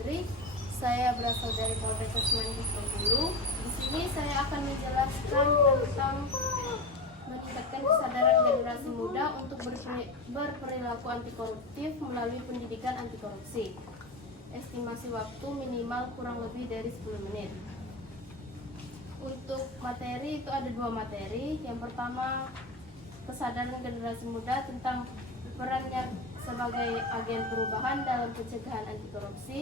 Putri. Saya berasal dari Poltekkes Manggis Bengkulu. Di sini saya akan menjelaskan tentang meningkatkan kesadaran generasi muda untuk berperilaku anti koruptif melalui pendidikan anti korupsi. Estimasi waktu minimal kurang lebih dari 10 menit. Untuk materi itu ada 2 materi. Yang pertama, kesadaran generasi muda tentang perannya sebagai agen perubahan dalam pencegahan anti korupsi.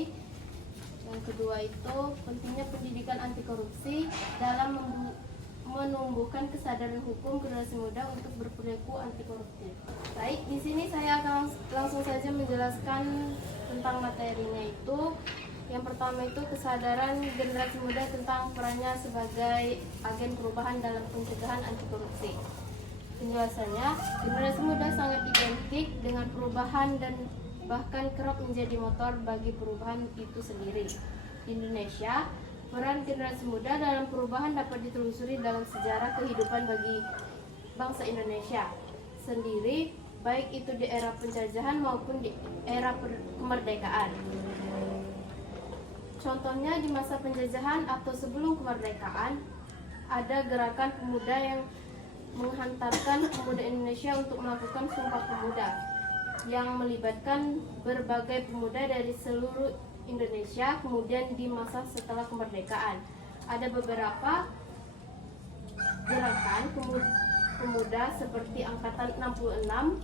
Yang kedua itu pentingnya pendidikan anti korupsi dalam menumbuhkan kesadaran hukum generasi muda untuk berperilaku anti koruptif. Baik, di sini saya akan langsung saja menjelaskan tentang materinya itu. Yang pertama itu kesadaran generasi muda tentang perannya sebagai agen perubahan dalam pencegahan anti korupsi. Penjelasannya, generasi muda sangat identik dengan perubahan dan bahkan kerap menjadi motor bagi perubahan itu sendiri. Di Indonesia, peran generasi muda dalam perubahan dapat ditelusuri dalam sejarah kehidupan bagi bangsa Indonesia sendiri, baik itu di era penjajahan maupun di era kemerdekaan. Contohnya di masa penjajahan atau sebelum kemerdekaan, ada gerakan pemuda yang menghantarkan pemuda Indonesia untuk melakukan Sumpah Pemuda yang melibatkan berbagai pemuda dari seluruh Indonesia. Kemudian di masa setelah kemerdekaan ada beberapa gerakan pemuda seperti Angkatan 66,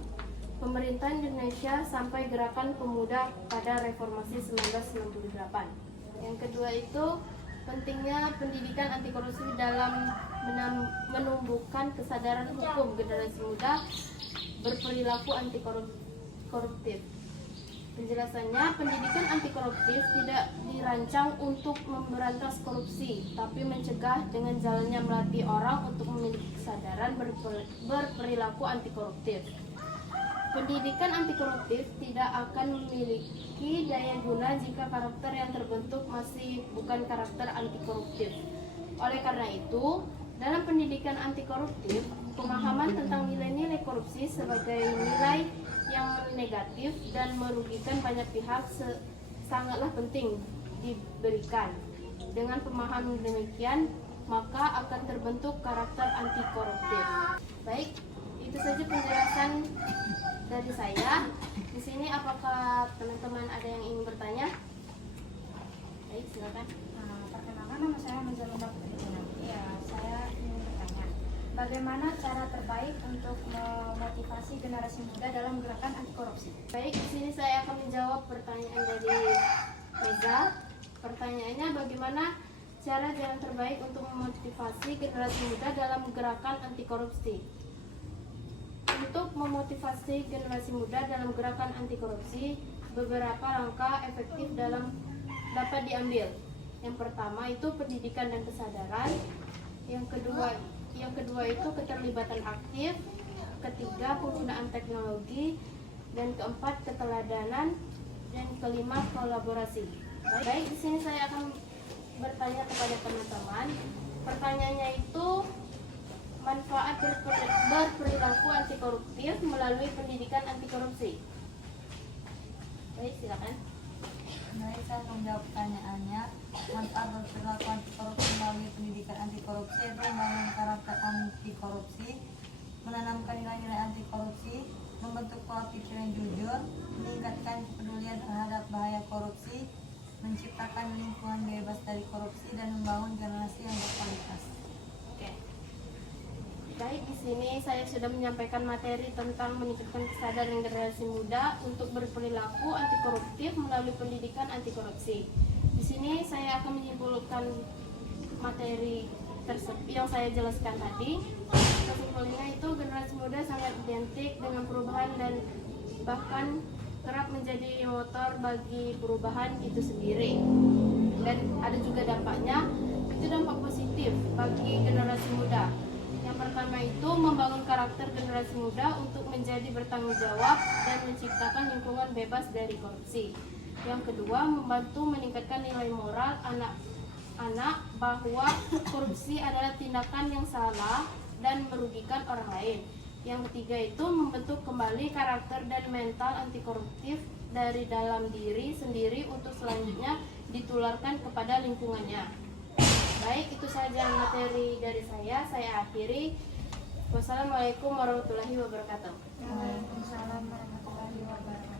Pemerintahan Indonesia, sampai gerakan pemuda pada Reformasi 1998. Yang kedua itu pentingnya pendidikan anti korupsi dalam menumbuhkan kesadaran hukum generasi muda berperilaku anti koruptif. Penjelasannya, pendidikan anti koruptif tidak dirancang untuk memberantas korupsi, tapi mencegah dengan jalannya melatih orang untuk memiliki kesadaran berperilaku anti koruptif. Pendidikan anti koruptif tidak akan memiliki daya guna jika karakter yang terbentuk masih bukan karakter anti koruptif. Oleh karena itu, dalam pendidikan anti koruptif, pemahaman tentang nilai-nilai korupsi sebagai nilai yang negatif dan merugikan banyak pihak sangatlah penting diberikan. Dengan pemahaman demikian, maka akan terbentuk karakter anti koruptif. Baik, itu saja penjelasan dari saya. Di sini apakah teman-teman ada yang ingin bertanya? Baik, silakan. Perkenalkan, nama saya Majaluna Putri. Ya, saya ingin bertanya, bagaimana cara terbaik untuk memotivasi generasi muda dalam gerakan anti korupsi? Baik, di sini saya akan menjawab pertanyaan dari Reza. Pertanyaannya, bagaimana cara jalan terbaik untuk memotivasi generasi muda dalam gerakan anti korupsi? Untuk memotivasi generasi muda dalam gerakan anti korupsi, beberapa langkah efektif dapat diambil. Yang pertama itu pendidikan dan kesadaran. Yang kedua itu keterlibatan aktif. Ketiga, penggunaan teknologi. Dan keempat, keteladanan. Dan kelima, kolaborasi. Baik, di sini saya akan bertanya kepada teman-teman. Pertanyaannya itu, manfaat berperilaku anti koruptif melalui pendidikan anti korupsi. Baik, silakan. Baik, saya akan menjawab pertanyaannya. Manfaat berperilaku anti korupsi melalui pendidikan anti korupsi yaitu membangun karakter anti korupsi, menanamkan nilai-nilai anti korupsi, membentuk pola pikir yang jujur, meningkatkan kepedulian terhadap bahaya korupsi, menciptakan lingkungan bebas dari korupsi, dan membangun generasi yang berkualitas. Oke. Baik, di sini saya sudah menyampaikan materi tentang meningkatkan kesadaran generasi muda untuk berperilaku anti koruptif melalui pendidikan anti korupsi. Di sini saya akan menyimpulkan materi yang saya jelaskan tadi. Kesimpulannya itu, generasi muda sangat identik dengan perubahan dan bahkan kerap menjadi motor bagi perubahan itu sendiri. Dan ada juga dampaknya, itu dampak positif bagi generasi muda. Yang pertama itu membangun karakter generasi muda untuk menjadi bertanggung jawab dan menciptakan lingkungan bebas dari korupsi. Yang kedua, membantu meningkatkan nilai moral anak-anak bahwa korupsi adalah tindakan yang salah dan merugikan orang lain. Yang ketiga itu membentuk kembali karakter dan mental anti koruptif dari dalam diri sendiri untuk selanjutnya ditularkan kepada lingkungannya. Baik, itu saja materi dari saya akhiri. Wassalamualaikum warahmatullahi wabarakatuh. Waalaikumsalam warahmatullahi wabarakatuh.